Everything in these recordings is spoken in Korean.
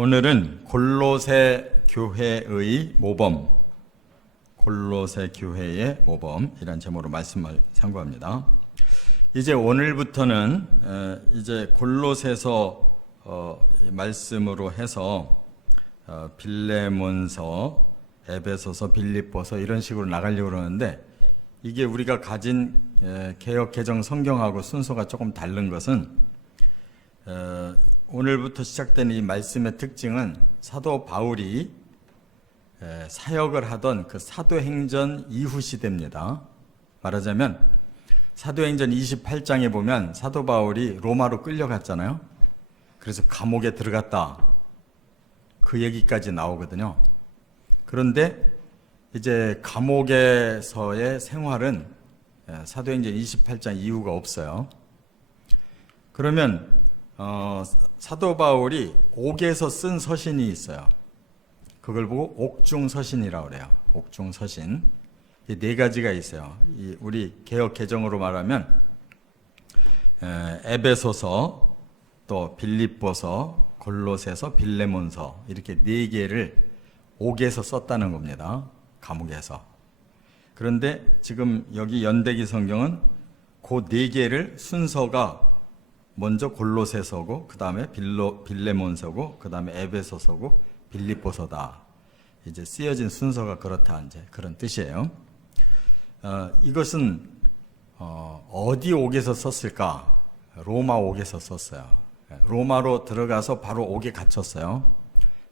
오늘은 골로새 교회의 모범, 골로새 교회의 모범 이란 제목으로 말씀을 상고합니다. 이제 오늘부터는 이제 골로새서 말씀으로 해서 빌레몬서, 에베소서, 빌립보서 이런 식으로 나가려고 그러는데, 이게 우리가 가진 개역 개정 성경하고 순서가 조금 다른 것은 오늘부터 시작된 이 말씀의 특징은 사도 바울이 사역을 하던 그 사도행전 이후 시대입니다. 말하자면 사도행전 28장에 보면 사도 바울이 로마로 끌려갔잖아요. 그래서 감옥에 들어갔다, 그 얘기까지 나오거든요. 그런데 이제 감옥에서의 생활은 사도행전 28장 이후가 없어요. 그러면 사도 바울이 옥에서 쓴 서신이 있어요. 그걸 보고 옥중서신이라고 그래요. 옥중서신. 이 네 가지가 있어요. 우리 개역 개정으로 말하면 에베소서, 또 빌립보서, 골로새서, 빌레몬서 이렇게 네 개를 옥에서 썼다는 겁니다. 감옥에서. 그런데 지금 여기 연대기 성경은 그 네 개를 순서가 먼저 골로새서고, 그 다음에 빌레몬서고, 그 다음에 에베소서고, 빌립보서다. 이제 쓰여진 순서가 그렇다, 이제 그런 뜻이에요. 이것은 어디 옥에서 썼을까? 로마 옥에서 썼어요. 로마로 들어가서 바로 옥에 갇혔어요.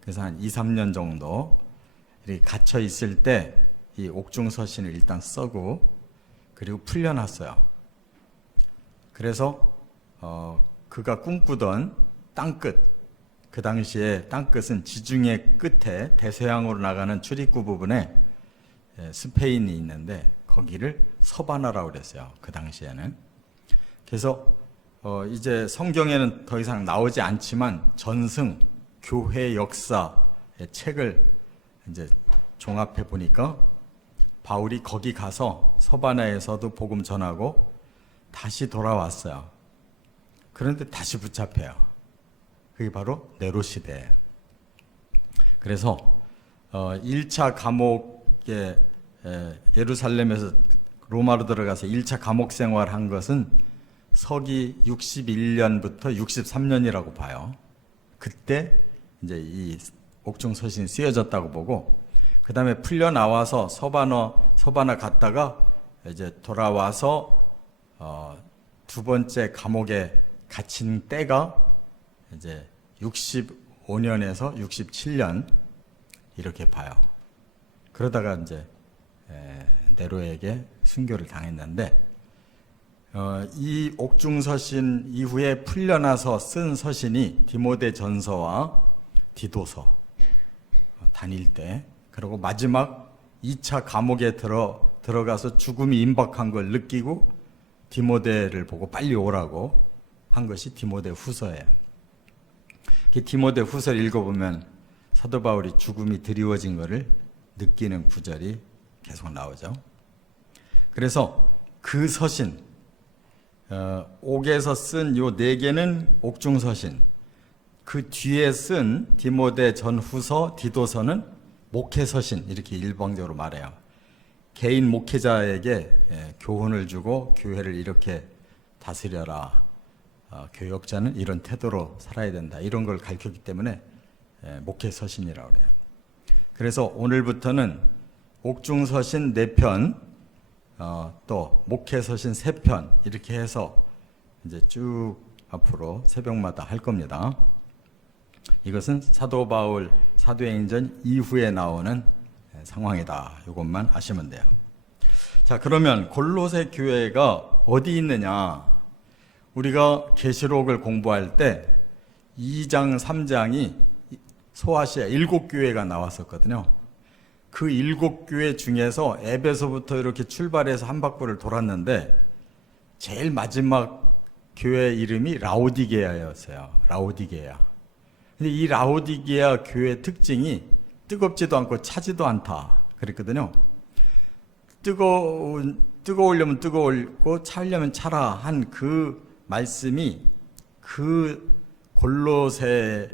그래서 한 2, 3년 정도 이렇게 갇혀 있을 때 이 옥중서신을 일단 쓰고, 그리고 풀려났어요. 그래서 그가 꿈꾸던 땅끝, 그 당시에 땅끝은 지중해 끝에 대서양으로 나가는 출입구 부분에 스페인이 있는데 거기를 서바나라고 그랬어요. 그 당시에는. 그래서 이제 성경에는 더 이상 나오지 않지만 전승 교회 역사의 책을 이제 종합해 보니까 바울이 거기 가서 서바나에서도 복음 전하고 다시 돌아왔어요. 그런데 다시 붙잡혀요. 그게 바로 네로 시대예요. 그래서 1차 감옥에 예루살렘에서 로마로 들어가서 1차 감옥 생활한 것은 서기 61년부터 63년이라고 봐요. 그때 이제 이 옥중서신이 쓰여졌다고 보고, 그 다음에 풀려 나와서 서바나 갔다가 이제 돌아와서 두 번째 감옥에 갇힌 때가 이제 65년에서 67년 이렇게 봐요. 그러다가 이제 네로에게 순교를 당했는데, 이 옥중서신 이후에 풀려나서 쓴 서신이 디모데 전서와 디도서 다닐 때, 그리고 마지막 2차 감옥에 들어가서 죽음이 임박한 걸 느끼고 디모데를 보고 빨리 오라고 한 것이 디모데 후서예요. 디모데 후서를 읽어보면 사도 바울이 죽음이 드리워진 것을 느끼는 구절이 계속 나오죠. 그래서 그 서신, 옥에서 쓴 요 네 개는 옥중서신, 그 뒤에 쓴 디모데 전후서, 디도서는 목회서신, 이렇게 일방적으로 말해요. 개인 목회자에게 교훈을 주고 교회를 이렇게 다스려라, 교역자는 이런 태도로 살아야 된다, 이런 걸 가르쳤기 때문에 목회서신이라고 그래요. 그래서 오늘부터는 옥중서신 4편, 또 목회서신 3편 이렇게 해서 이제 쭉 앞으로 새벽마다 할 겁니다. 이것은 사도 바울 사도행전 이후에 나오는 상황이다. 이것만 아시면 돼요. 자, 그러면 골로새 교회가 어디 있느냐? 우리가 계시록을 공부할 때 2장, 3장이 소아시아 7교회가 나왔었거든요. 그 7교회 중에서 에베소부터 이렇게 출발해서 한 바퀴를 돌았는데 제일 마지막 교회 이름이 라오디게아였어요. 라오디게아. 근데 이 라오디게아 교회 특징이 뜨겁지도 않고 차지도 않다 그랬거든요. 뜨거우려면 뜨거울고 차려면 차라 한 그 말씀이 그 골로새가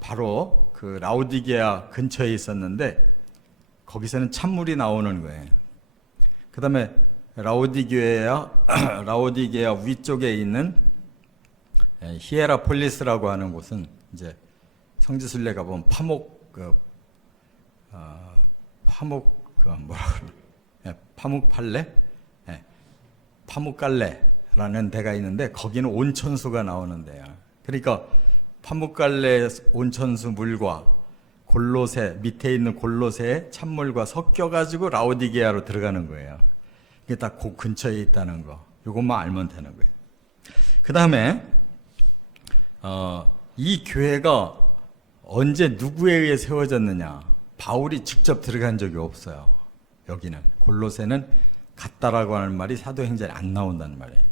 바로 그 라오디게아 근처에 있었는데 거기서는 찬물이 나오는 거예요. 그 다음에 라오디게아 위쪽에 있는 히에라폴리스라고 하는 곳은 이제 성지순례 가보면 파묵갈레라는 데가 있는데 거기는 온천수가 나오는 데야. 그러니까 파묵갈레 온천수 물과 골로새 밑에 있는 골로새의 찬물과 섞여가지고 라오디게아로 들어가는 거예요. 이게 딱 그 근처에 있다는 거. 이것만 알면 되는 거예요. 그 다음에 이 교회가 언제 누구에 의해 세워졌느냐? 바울이 직접 들어간 적이 없어요. 여기는 골로새는 갔다라고 하는 말이 사도행전에 안 나온다는 말이에요.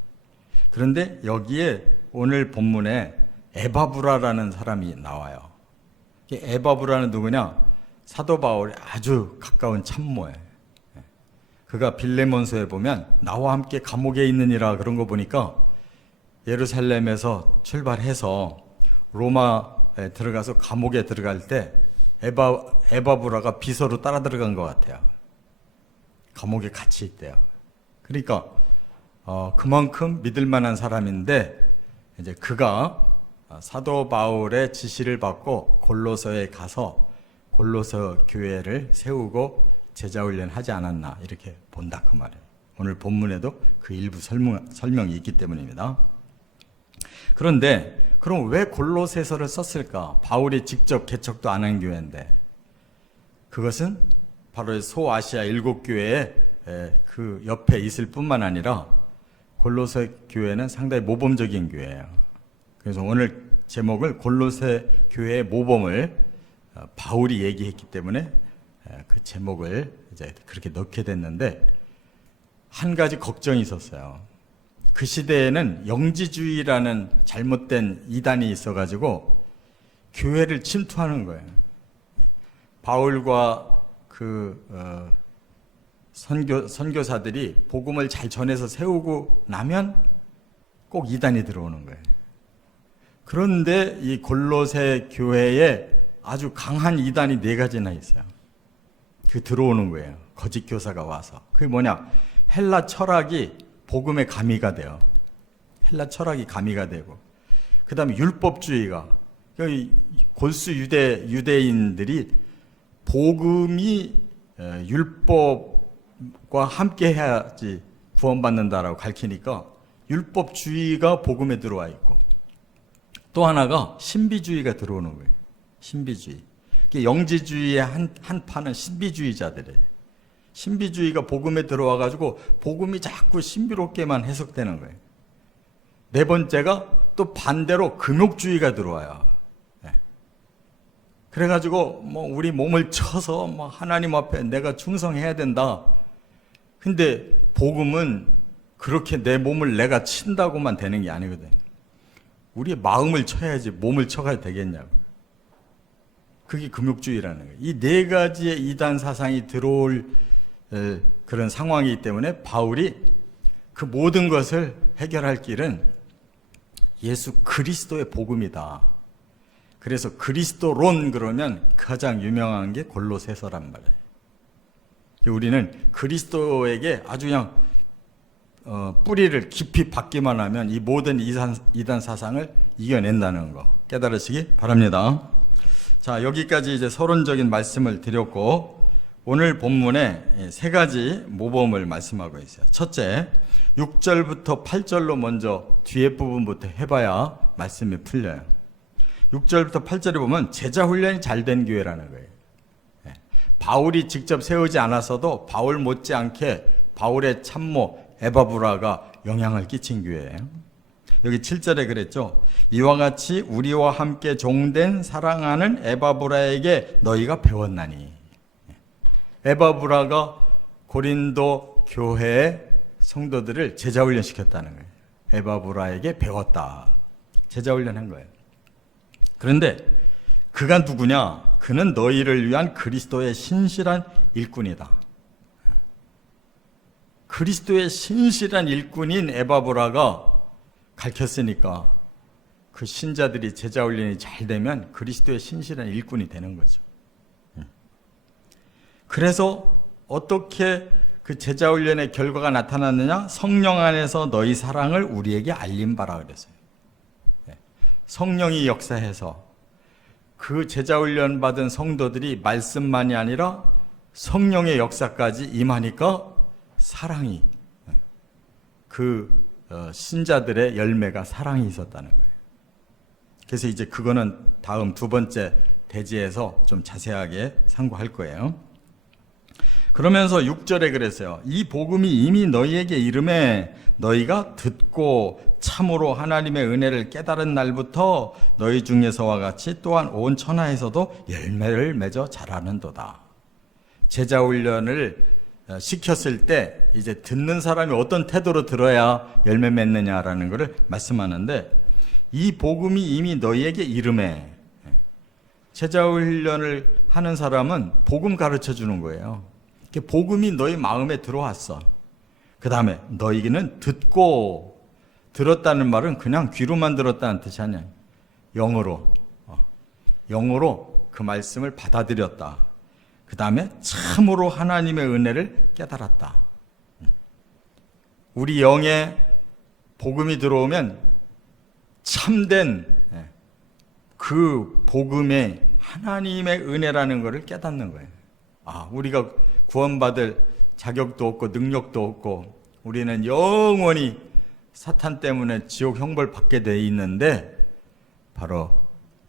그런데 여기에 오늘 본문에 에바브라라는 사람이 나와요. 에바브라는 누구냐? 사도 바울의 아주 가까운 참모예요. 그가 빌레몬서에 보면 나와 함께 감옥에 있느니라 그런 거 보니까 예루살렘에서 출발해서 로마에 들어가서 감옥에 들어갈 때 에바브라가 비서로 따라 들어간 것 같아요. 감옥에 같이 있대요. 그러니까 그만큼 믿을 만한 사람인데 이제 그가 사도 바울의 지시를 받고 골로서에 가서 골로서 교회를 세우고 제자훈련 하지 않았나 이렇게 본다 그 말이에요. 오늘 본문에도 그 일부 설명이 있기 때문입니다. 그런데 그럼 왜 골로새서를 썼을까? 바울이 직접 개척도 안 한 교회인데 그것은 바로 소아시아 7교회의 그 옆에 있을 뿐만 아니라 골로새 교회는 상당히 모범적인 교회예요. 그래서 오늘 제목을 골로새 교회의 모범을 바울이 얘기했기 때문에 그 제목을 이제 그렇게 넣게 됐는데 한 가지 걱정이 있었어요. 그 시대에는 영지주의라는 잘못된 이단이 있어가지고 교회를 침투하는 거예요. 바울과 그 선교사들이 복음을 잘 전해서 세우고 나면 꼭 이단이 들어오는 거예요. 그런데 이 골로새 교회에 아주 강한 이단이 4가지나 있어요. 그 들어오는 거예요. 거짓 교사가 와서. 그게 뭐냐? 헬라 철학이 복음의 가미가 돼요. 헬라 철학이 가미가 되고, 그 다음에 율법주의가, 골수 유대인들이 복음이 율법과 함께 해야지 구원받는다라고 가르치니까 율법주의가 복음에 들어와 있고, 또 하나가 신비주의가 들어오는 거예요. 신비주의. 영지주의의 한 파는 신비주의자들이에요. 신비주의가 복음에 들어와가지고 복음이 자꾸 신비롭게만 해석되는 거예요. 4번째가 또 반대로 금욕주의가 들어와요. 그래가지고 우리 몸을 쳐서 하나님 앞에 내가 충성해야 된다. 근데 복음은 그렇게 내 몸을 내가 친다고만 되는 게 아니거든요. 우리의 마음을 쳐야지 몸을 쳐가 되겠냐고. 그게 금욕주의라는 거예요. 이 4가지의 이단 사상이 들어올 그런 상황이기 때문에 바울이 그 모든 것을 해결할 길은 예수 그리스도의 복음이다. 그래서 그리스도론 그러면 가장 유명한 게 골로새서란 말이에요. 우리는 그리스도에게 아주 그냥 뿌리를 깊이 박기만 하면 이 모든 이단 사상을 이겨낸다는 거 깨달으시기 바랍니다. 자, 여기까지 이제 서론적인 말씀을 드렸고 오늘 본문에 3가지 모범을 말씀하고 있어요. 첫째, 6절부터 8절로 먼저 뒤에 부분부터 해봐야 말씀이 풀려요. 6절부터 8절에 보면 제자 훈련이 잘 된 교회라는 거예요. 바울이 직접 세우지 않았어도 바울 못지않게 바울의 참모 에바브라가 영향을 끼친 교회예요. 여기 7절에 그랬죠. 이와 같이 우리와 함께 종된 사랑하는 에바브라에게 너희가 배웠나니. 에바브라가 고린도 교회의 성도들을 제자훈련 시켰다는 거예요. 에바브라에게 배웠다. 제자훈련한 거예요. 그런데 그가 누구냐? 그는 너희를 위한 그리스도의 신실한 일꾼이다. 그리스도의 신실한 일꾼인 에바브라가 가르쳤으니까 그 신자들이 제자 훈련이 잘 되면 그리스도의 신실한 일꾼이 되는 거죠. 그래서 어떻게 그 제자 훈련의 결과가 나타났느냐? 성령 안에서 너희 사랑을 우리에게 알린 바라 그랬어요. 성령이 역사해서 그 제자 훈련 받은 성도들이 말씀만이 아니라 성령의 역사까지 임하니까 사랑이, 그 신자들의 열매가 사랑이 있었다는 거예요. 그래서 이제 그거는 다음 두 번째 대지에서 좀 자세하게 상고할 거예요. 그러면서 6절에 그랬어요. 이 복음이 이미 너희에게 이름에 너희가 듣고 참으로 하나님의 은혜를 깨달은 날부터 너희 중에서와 같이 또한 온 천하에서도 열매를 맺어 자라는도다. 제자 훈련을 시켰을 때 이제 듣는 사람이 어떤 태도로 들어야 열매 맺느냐라는 것을 말씀하는데, 이 복음이 이미 너희에게 이름에, 제자 훈련을 하는 사람은 복음 가르쳐 주는 거예요. 복음이 너희 마음에 들어왔어. 그 다음에 너희는 듣고, 들었다는 말은 그냥 귀로만 들었다는 뜻이 아니야. 영으로 그 말씀을 받아들였다. 그 다음에 참으로 하나님의 은혜를 깨달았다. 우리 영에 복음이 들어오면 참된 그 복음의 하나님의 은혜라는 것을 깨닫는 거예요. 우리가 구원받을 자격도 없고 능력도 없고 우리는 영원히 사탄 때문에 지옥 형벌 받게 돼 있는데, 바로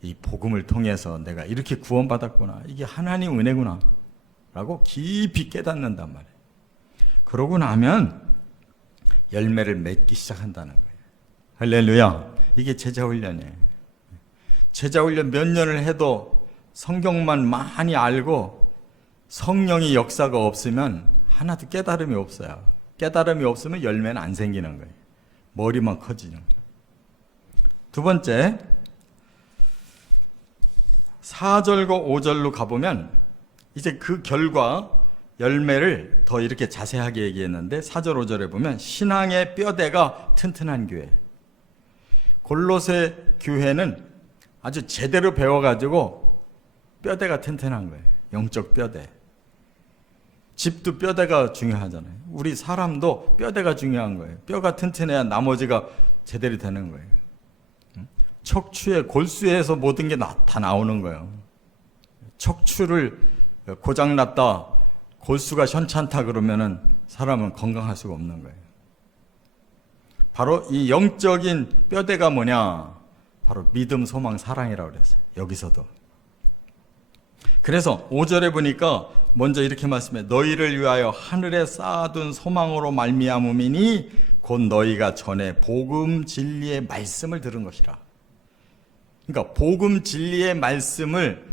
이 복음을 통해서 내가 이렇게 구원받았구나, 이게 하나님 은혜구나 라고 깊이 깨닫는단 말이에요. 그러고 나면 열매를 맺기 시작한다는 거예요. 할렐루야. 이게 제자훈련이에요. 제자훈련 몇 년을 해도 성경만 많이 알고 성령의 역사가 없으면 하나도 깨달음이 없어요. 깨달음이 없으면 열매는 안 생기는 거예요. 머리만 커지는 거예요. 두 번째, 4절과 5절로 가보면 이제 그 결과 열매를 더 이렇게 자세하게 얘기했는데, 4절 5절에 보면 신앙의 뼈대가 튼튼한 교회. 골로새 교회는 아주 제대로 배워가지고 뼈대가 튼튼한 거예요. 영적 뼈대. 집도 뼈대가 중요하잖아요. 우리 사람도 뼈대가 중요한 거예요. 뼈가 튼튼해야 나머지가 제대로 되는 거예요. 척추에 골수에서 모든 게 다 나오는 거예요. 척추를 고장났다, 골수가 현찮다 그러면은 사람은 건강할 수가 없는 거예요. 바로 이 영적인 뼈대가 뭐냐? 바로 믿음, 소망, 사랑이라고 그랬어요. 여기서도. 그래서 5절에 보니까 먼저 이렇게 말씀해, 너희를 위하여 하늘에 쌓아둔 소망으로 말미암음이니 곧 너희가 전에 복음 진리의 말씀을 들은 것이라. 그러니까 복음 진리의 말씀을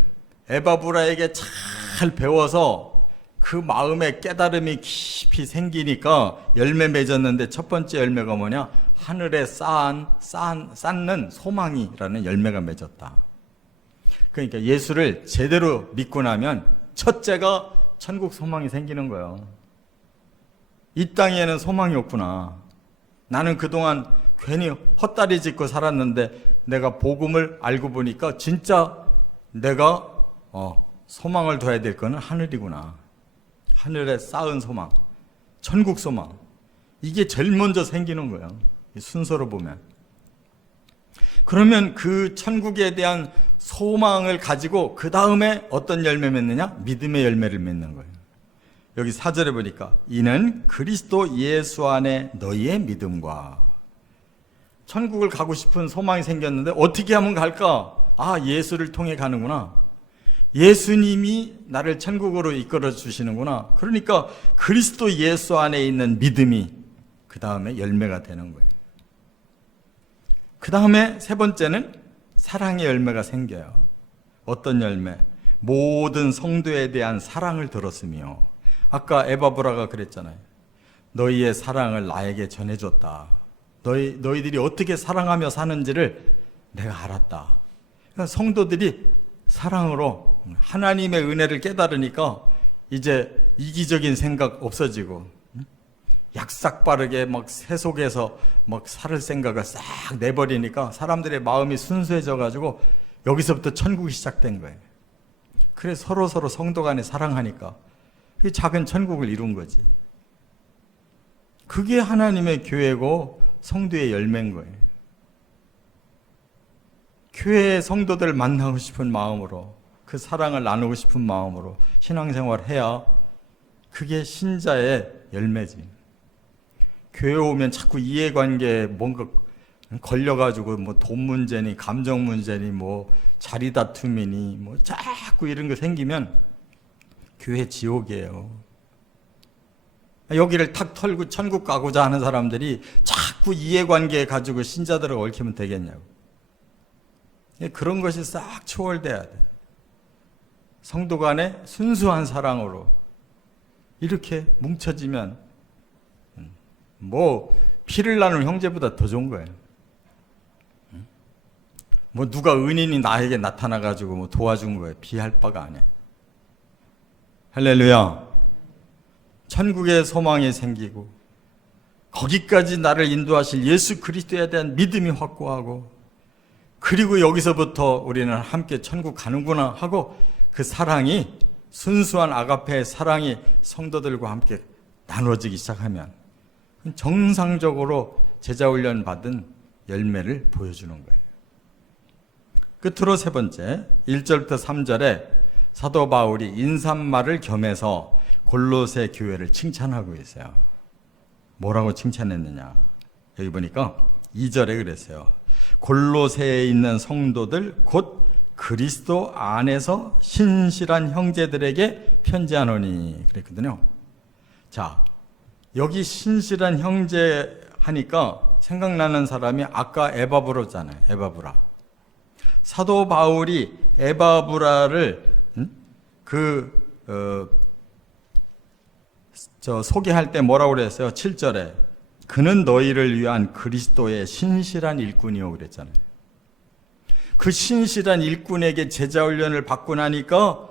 에바브라에게 잘 배워서 그 마음에 깨달음이 깊이 생기니까 열매 맺었는데, 첫 번째 열매가 뭐냐? 하늘에 쌓는 소망이라는 열매가 맺었다. 그러니까 예수를 제대로 믿고 나면 첫째가 천국 소망이 생기는 거예요. 이 땅에는 소망이 없구나. 나는 그동안 괜히 헛다리 짚고 살았는데 내가 복음을 알고 보니까 진짜 내가 소망을 둬야 될 거는 하늘이구나. 하늘에 쌓은 소망, 천국 소망. 이게 제일 먼저 생기는 거예요. 순서로 보면. 그러면 그 천국에 대한 소망을 가지고 그 다음에 어떤 열매 맺느냐? 믿음의 열매를 맺는 거예요. 여기 4절에 보니까 이는 그리스도 예수 안에 너희의 믿음과, 천국을 가고 싶은 소망이 생겼는데 어떻게 하면 갈까? 예수를 통해 가는구나. 예수님이 나를 천국으로 이끌어 주시는구나. 그러니까 그리스도 예수 안에 있는 믿음이 그 다음에 열매가 되는 거예요. 그 다음에 세 번째는 사랑의 열매가 생겨요. 어떤 열매? 모든 성도에 대한 사랑을 들었으며, 아까 에바브라가 그랬잖아요. 너희의 사랑을 나에게 전해줬다. 너희들이 어떻게 사랑하며 사는지를 내가 알았다. 그러니까 성도들이 사랑으로 하나님의 은혜를 깨달으니까 이제 이기적인 생각 없어지고, 약삭빠르게 막 세속에서 막 살을 생각을 싹 내버리니까 사람들의 마음이 순수해져 가지고 여기서부터 천국이 시작된 거예요. 그래서 서로 성도 간에 사랑하니까 그 작은 천국을 이룬 거지. 그게 하나님의 교회고 성도의 열매인 거예요. 교회의 성도들을 만나고 싶은 마음으로, 그 사랑을 나누고 싶은 마음으로 신앙생활을 해야 그게 신자의 열매지. 교회 오면 자꾸 이해관계에 뭔가 걸려가지고 뭐 돈 문제니 감정 문제니 뭐 자리 다툼이니 뭐 자꾸 이런 거 생기면 교회 지옥이에요. 여기를 탁 털고 천국 가고자 하는 사람들이 자꾸 이해관계 가지고 신자들을 얽히면 되겠냐고. 그런 것이 싹 초월돼야 돼. 성도 간에 순수한 사랑으로 이렇게 뭉쳐지면 뭐 피를 나눈 형제보다 더 좋은 거예요. 뭐 누가 은인이 나에게 나타나가지고 뭐 도와준 거예요. 비할 바가 아니에요. 할렐루야. 천국의 소망이 생기고 거기까지 나를 인도하실 예수 그리스도에 대한 믿음이 확고하고, 그리고 여기서부터 우리는 함께 천국 가는구나 하고 그 사랑이, 순수한 아가페의 사랑이 성도들과 함께 나누어지기 시작하면 정상적으로 제자훈련 받은 열매를 보여주는 거예요. 끝으로 세 번째, 1절부터 3절에 사도 바울이 인사말을 겸해서 골로새 교회를 칭찬하고 있어요. 뭐라고 칭찬했느냐? 여기 보니까 2절에 그랬어요. 골로새에 있는 성도들 곧 그리스도 안에서 신실한 형제들에게 편지하노니 그랬거든요. 자, 여기 신실한 형제 하니까 생각나는 사람이 아까 에바브라잖아요. 에바브라. 사도 바울이 에바브라를 소개할 때 뭐라고 그랬어요? 7절에 그는 너희를 위한 그리스도의 신실한 일꾼이요 그랬잖아요. 그 신실한 일꾼에게 제자훈련을 받고 나니까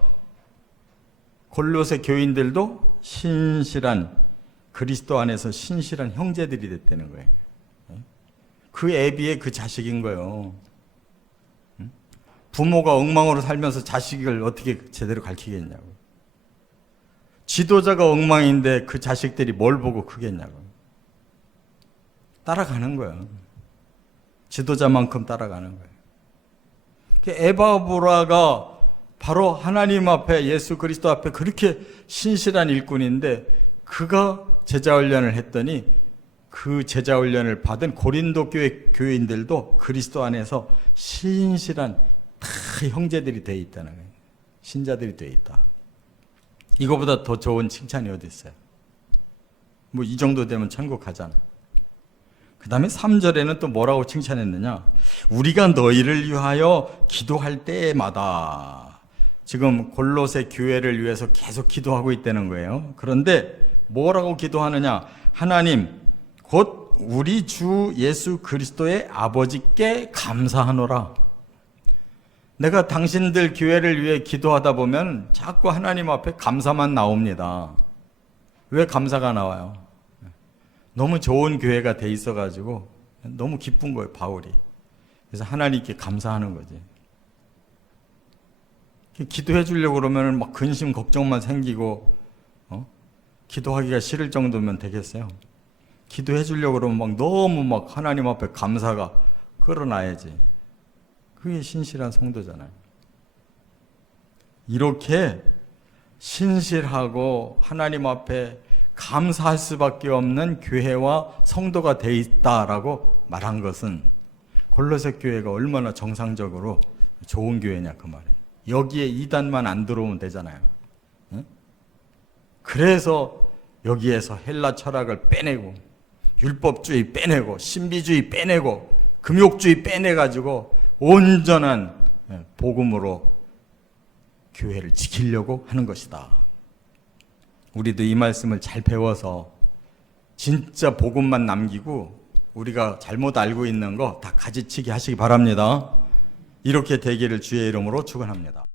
골로새 교인들도 신실한, 그리스도 안에서 신실한 형제들이 됐다는 거예요. 그 애비의 그 자식인 거예요. 부모가 엉망으로 살면서 자식을 어떻게 제대로 가르치겠냐고. 지도자가 엉망인데 그 자식들이 뭘 보고 크겠냐고. 따라가는 거예요. 지도자만큼 따라가는 거예요. 에바브라가 바로 하나님 앞에, 예수 그리스도 앞에 그렇게 신실한 일꾼인데, 그가 제자훈련을 했더니 그 제자훈련을 받은 고린도 교회 교인들도 그리스도 안에서 신실한 다 형제들이 되어 있다는 거예요. 신자들이 되어 있다. 이거보다 더 좋은 칭찬이 어디 있어요? 뭐 이 정도 되면 천국 가잖아. 그 다음에 3절에는 또 뭐라고 칭찬했느냐? 우리가 너희를 위하여 기도할 때마다, 지금 골로새 교회를 위해서 계속 기도하고 있다는 거예요. 그런데 뭐라고 기도하느냐? 하나님 곧 우리 주 예수 그리스도의 아버지께 감사하노라. 내가 당신들 교회를 위해 기도하다 보면 자꾸 하나님 앞에 감사만 나옵니다. 왜 감사가 나와요? 너무 좋은 교회가 돼 있어가지고 너무 기쁜 거예요, 바울이. 그래서 하나님께 감사하는 거지. 기도해 주려고 그러면 막 근심 걱정만 생기고, 기도하기가 싫을 정도면 되겠어요? 기도해 주려고 그러면 막 너무 막 하나님 앞에 감사가 끌어놔야지. 그게 신실한 성도잖아요. 이렇게 신실하고 하나님 앞에 감사할 수밖에 없는 교회와 성도가 돼 있다라고 말한 것은 골로새 교회가 얼마나 정상적으로 좋은 교회냐 그 말이에요. 여기에 이단만 안 들어오면 되잖아요. 응? 그래서 여기에서 헬라 철학을 빼내고 율법주의 빼내고 신비주의 빼내고 금욕주의 빼내가지고 온전한 복음으로 교회를 지키려고 하는 것이다. 우리도 이 말씀을 잘 배워서 진짜 복음만 남기고 우리가 잘못 알고 있는 거 다 가지치기 하시기 바랍니다. 이렇게 되기를 주의 이름으로 축원합니다.